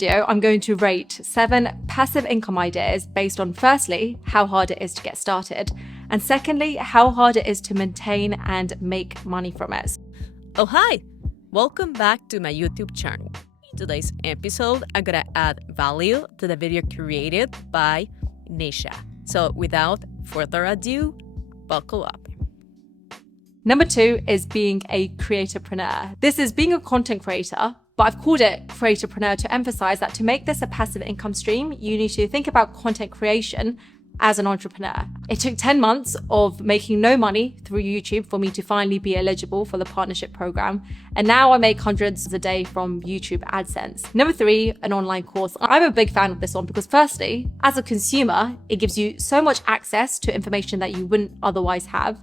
video, I'm going to rate 7 passive income ideas based on, firstly, how hard it is to get started, and secondly, how hard it is to maintain and make money from it. Oh, hi! Welcome back to my YouTube channel. In today's episode, I'm gonna add value to the video created by Nisha. So without further ado, buckle up. Number 2 is being a creatorpreneur. This is being a content creator, but I've called it creatorpreneur to emphasize that to make this a passive income stream, you need to think about content creation as an entrepreneur. It took 10 months of making no money through YouTube for me to finally be eligible for the partnership program. And now I make hundreds a day from YouTube AdSense. Number 3, an online course. I'm a big fan of this one because firstly, as a consumer, it gives you so much access to information that you wouldn't otherwise have.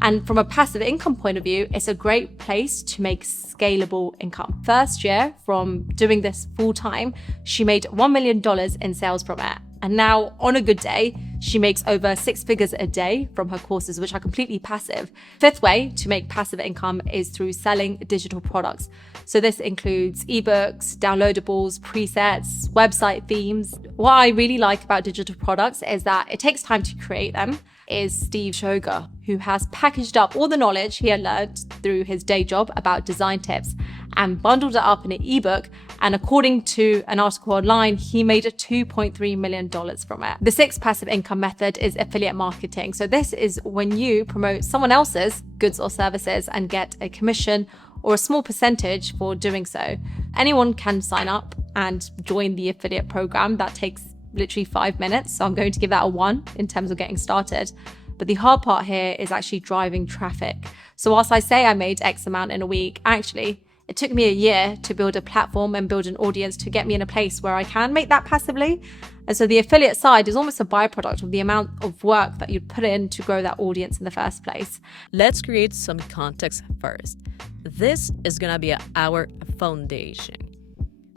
And from a passive income point of view, it's a great place to make scalable income. First year from doing this full time, she made $1 million in sales from it. And now on a good day, she makes over 6 figures a day from her courses, which are completely passive. Fifth way to make passive income is through selling digital products. So this includes ebooks, downloadables, presets, website themes. What I really like about digital products is that it takes time to create them. Is Steve Shoga, who has packaged up all the knowledge he had learned through his day job about design tips and bundled it up in an ebook. And according to an article online, he made $2.3 million from it. The 6th passive income method is affiliate marketing. So this is when you promote someone else's goods or services and get a commission or a small percentage for doing so. Anyone can sign up and join the affiliate program. That takes literally 5 minutes. So I'm going to give that a 1 in terms of getting started. But the hard part here is actually driving traffic. So whilst I say I made X amount in a week, actually, it took me a year to build a platform and build an audience to get me in a place where I can make that passively. And so the affiliate side is almost a byproduct of the amount of work that you'd put in to grow that audience in the first place. Let's create some context first. This is gonna be our foundation.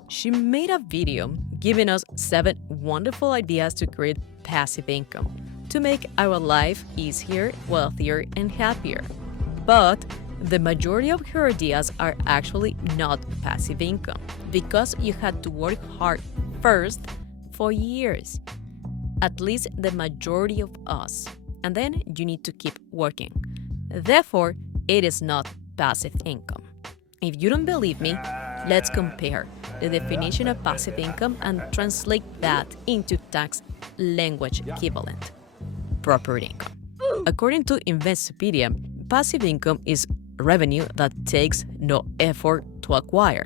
She made a video giving us 7 wonderful ideas to create passive income, to make our life easier, wealthier, and happier. But the majority of her ideas are actually not passive income because you had to work hard first for years, at least the majority of us, and then you need to keep working. Therefore, it is not passive income. If you don't believe me, let's compare the definition of passive income and translate that into tax language equivalent. Property income. According to Investopedia, passive income is revenue that takes no effort to acquire.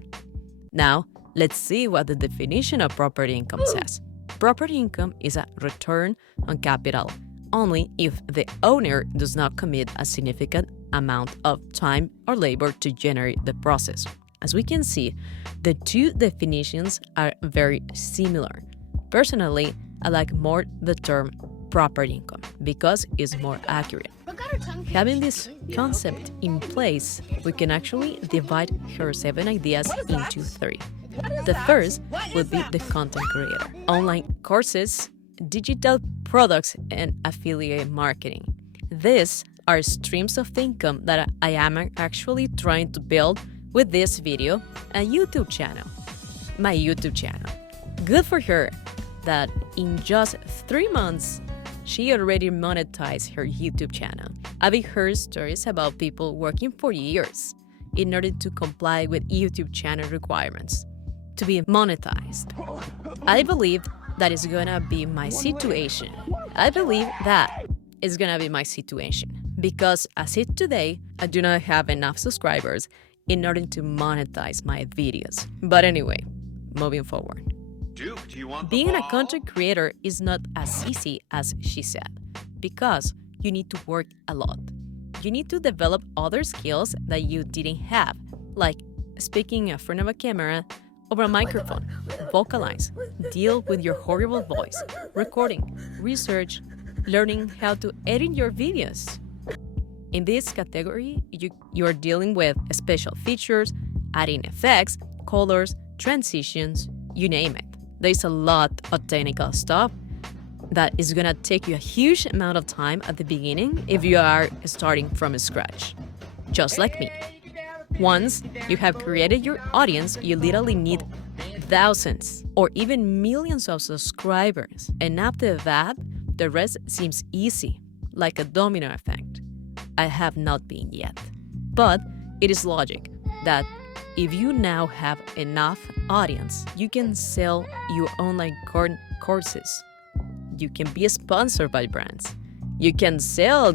Now, let's see what the definition of property income says. Property income is a return on capital only if the owner does not commit a significant amount of time or labor to generate the process. As we can see, the two definitions are very similar. Personally, I like more the term property income because it's more accurate. Having this concept in place, we can actually divide her 7 ideas into 3. The first would be the content creator, online courses, digital products, and affiliate marketing. These are streams of income that I am actually trying to build with this video, a YouTube channel, my YouTube channel. Good for her that in just 3 months, she already monetized her YouTube channel. I've heard stories about people working for years in order to comply with YouTube channel requirements to be monetized. I believe that is gonna be my situation. Because as it today, I do not have enough subscribers in order to monetize my videos. But anyway, moving forward. Duke, do you want Being a content creator is not as easy as she said, because you need to work a lot. You need to develop other skills that you didn't have, like speaking in front of a camera, over a microphone, vocalize, deal with your horrible voice, recording, research, learning how to edit your videos. In this category, you are dealing with special features, adding effects, colors, transitions, you name it. There's a lot of technical stuff that is gonna take you a huge amount of time at the beginning if you are starting from scratch, just like me. Once you have created your audience, you literally need thousands or even millions of subscribers. And after that, the rest seems easy, like a domino effect. I have not been yet. But it is logic that if you now have enough audience, you can sell your online courses. You can be sponsored by brands. You can sell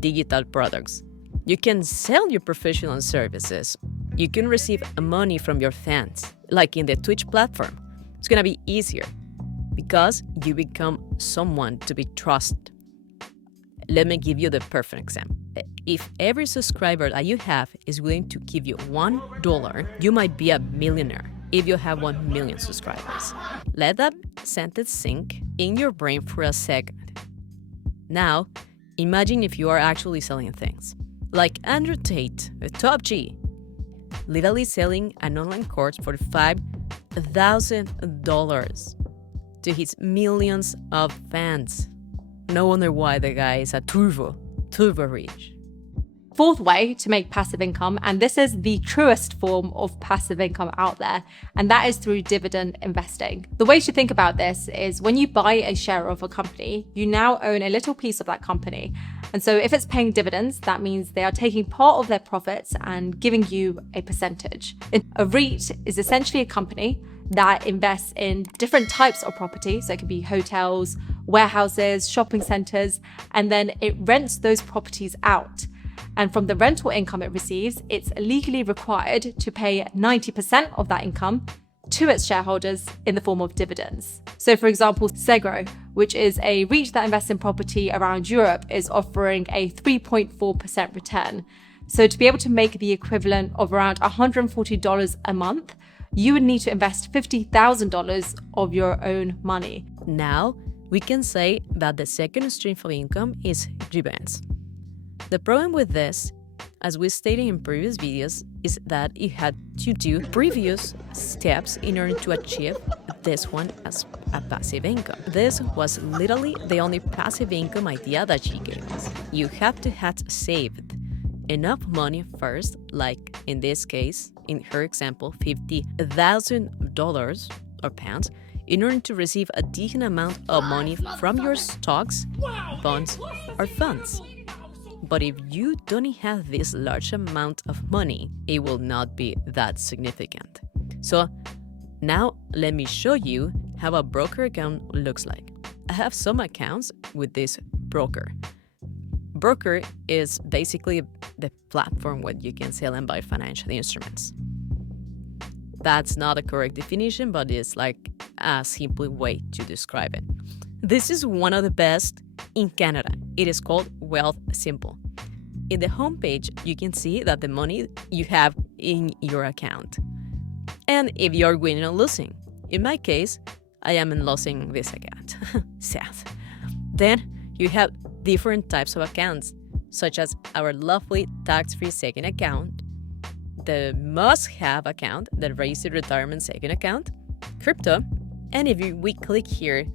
digital products. You can sell your professional services. You can receive money from your fans, like in the Twitch platform. It's gonna be easier because you become someone to be trusted. Let me give you the perfect example. If every subscriber that you have is willing to give you $1, you might be a millionaire if you have 1 million subscribers. Let that sentence sink in your brain for a second. Now, imagine if you are actually selling things. Like Andrew Tate, a top G, literally selling an online course for $5,000 to his millions of fans. No wonder why the guy is a turbo rich. Fourth way to make passive income, and this is the truest form of passive income out there, and that is through dividend investing. The way to think about this is when you buy a share of a company, you now own a little piece of that company. And so if it's paying dividends, that means they are taking part of their profits and giving you a percentage. A REIT is essentially a company that invests in different types of property. So it could be hotels, warehouses, shopping centers, and then it rents those properties out. And from the rental income it receives, it's legally required to pay 90% of that income to its shareholders in the form of dividends. So for example, Segro, which is a REIT that invests in property around Europe, is offering a 3.4% return. So to be able to make the equivalent of around $140 a month, you would need to invest $50,000 of your own money. Now, we can say that the second stream of income is dividends. The problem with this, as we stated in previous videos, is that you had to do previous steps in order to achieve this one as a passive income. This was literally the only passive income idea that she gave us. You have to have saved enough money first, like in this case, in her example, $50,000 or pounds, in order to receive a decent amount of money from your stocks, bonds, or funds. But if you don't have this large amount of money, it will not be that significant. So now let me show you how a broker account looks like. I have some accounts with this broker. Broker is basically the platform where you can sell and buy financial instruments. That's not a correct definition, but it's like a simple way to describe it. This is one of the best in Canada. It is called Wealth Simple. In the homepage, you can see that the money you have in your account. And if you're winning or losing. In my case, I am losing this account. Sad. Then you have different types of accounts, such as our lovely tax-free saving account, the must-have account, the raised retirement saving account, crypto, and if we click here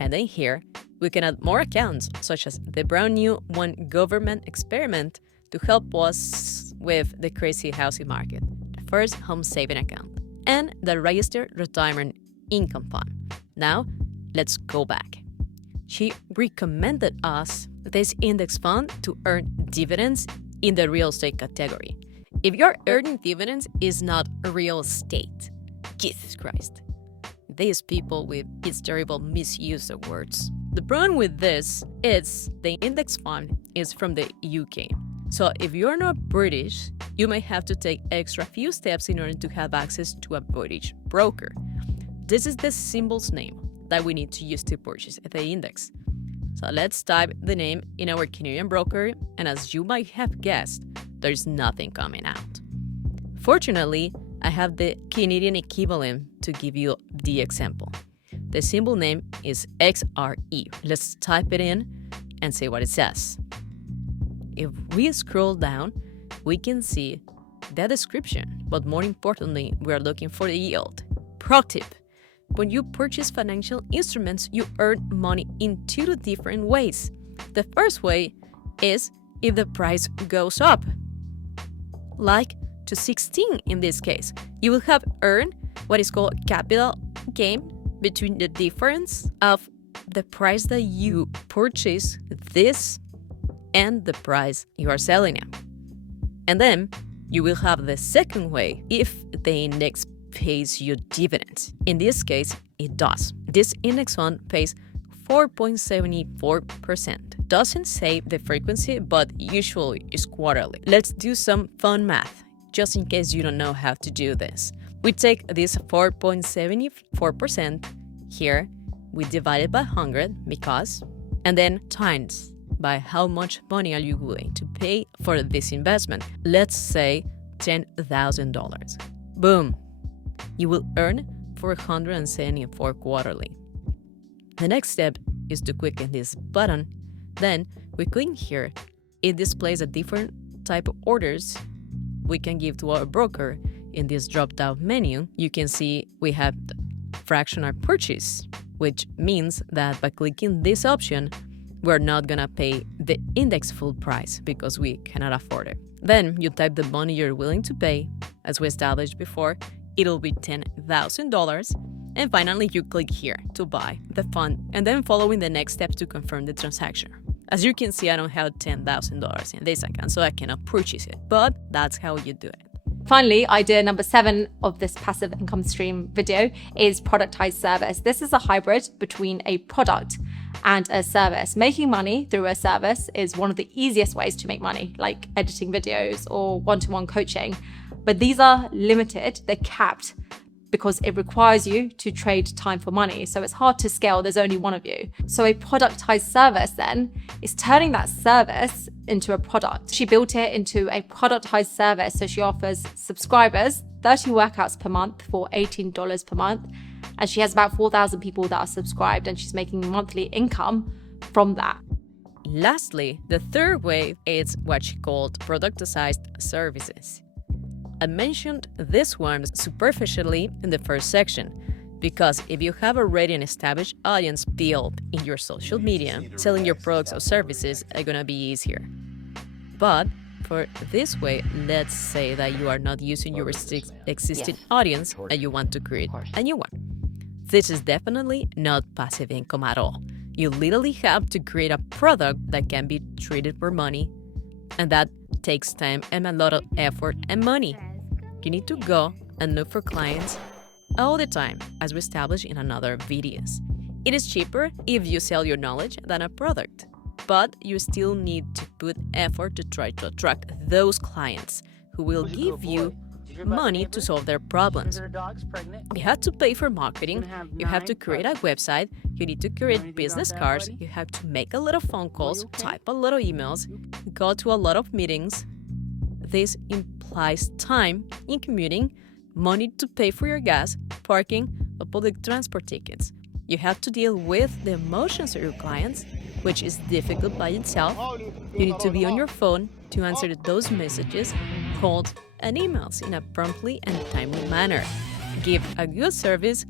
and then here, we can add more accounts, such as the brand new one government experiment to help us with the crazy housing market, the first home saving account, and the registered retirement income fund. Now, let's go back. She recommended us this index fund to earn dividends in the real estate category. If you're earning dividends, it's not real estate. Jesus Christ. These people with this terrible misuse of words. The problem with this is the index fund is from the UK. So if you're not British, you may have to take extra few steps in order to have access to a British broker. This is the symbol's name that we need to use to purchase the index. So let's type the name in our Canadian broker, and as you might have guessed, there's nothing coming out. Fortunately, I have the Canadian equivalent to give you the example. The symbol name is XRE. Let's type it in and see what it says. If we scroll down, we can see the description, but more importantly, we are looking for the yield. Pro tip: when you purchase financial instruments, you earn money in two different ways. The first way is if the price goes up, like to 16 in this case. You will have earned what is called capital gain between the difference of the price that you purchase this and the price you are selling it. And then you will have the second way if the index pays you dividends. In this case, it does. This index fund pays 4.74%. Doesn't say the frequency, but usually is quarterly. Let's do some fun math, just in case you don't know how to do this. We take this 4.74% here, we divide it by 100 because, and then times by how much money are you willing to pay for this investment. Let's say $10,000. Boom! You will earn $474 quarterly. The next step is to click on this button. Then we click here. It displays a different type of orders we can give to our broker. In this drop-down menu, you can see we have fractional purchase, which means that by clicking this option, we're not gonna pay the index full price because we cannot afford it. Then you type the money you're willing to pay. As we established before, it'll be $10,000. And finally, you click here to buy the fund and then following the next steps to confirm the transaction. As you can see, I don't have $10,000 in this account, so I cannot purchase it. But that's how you do it. Finally, idea number 7 of this passive income stream video is productized service. This is a hybrid between a product and a service. Making money through a service is one of the easiest ways to make money, like editing videos or one-to-one coaching. But these are limited, they're capped, because it requires you to trade time for money. So it's hard to scale, there's only one of you. So a productized service then is turning that service into a product. She built it into a productized service. So she offers subscribers 30 workouts per month for $18 per month. And she has about 4,000 people that are subscribed and she's making monthly income from that. Lastly, the third way is what she called productized services. I mentioned this one superficially in the first section, because if you have already an established audience built in your social media, selling your products or services are gonna be easier. But for this way, let's say that you are not using your existing audience and you want to create a new one. This is definitely not passive income at all. You literally have to create a product that can be treated for money, and that takes time and a lot of effort and money. You need to go and look for clients all the time, as we established in another videos. It is cheaper if you sell your knowledge than a product, but you still need to put effort to try to attract those clients who will give you money to solve their problems. You have to pay for marketing, you have to create a website, you need to create business cards, you have to make a lot of phone calls, type a lot of emails, go to a lot of meetings. This implies time in commuting, money to pay for your gas, parking, or public transport tickets. You have to deal with the emotions of your clients, which is difficult by itself. You need to be on your phone to answer those messages, calls, and emails in a promptly and timely manner. Give a good service,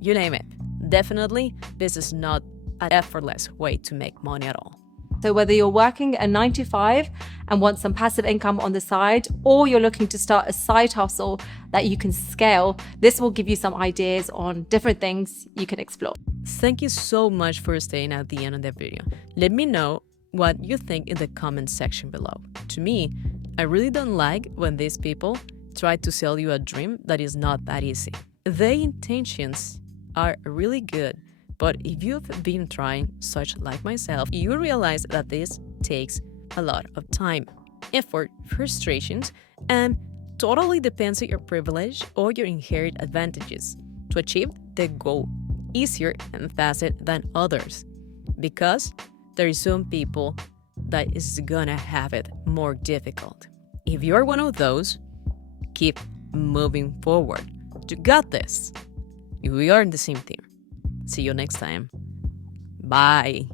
you name it. Definitely, this is not an effortless way to make money at all. So whether you're working a 9-to-5 and want some passive income on the side, or you're looking to start a side hustle that you can scale, this will give you some ideas on different things you can explore. Thank you so much for staying at the end of the video. Let me know what you think in the comment section below. To me, I really don't like when these people try to sell you a dream that is not that easy. Their intentions are really good, but if you've been trying such like myself, you realize that this takes a lot of time, effort, frustrations, and totally depends on your privilege or your inherent advantages to achieve the goal easier and faster than others, because there is some people that is gonna have it more difficult. If you're one of those, keep moving forward. You got this. We are in the same team. See you next time. Bye.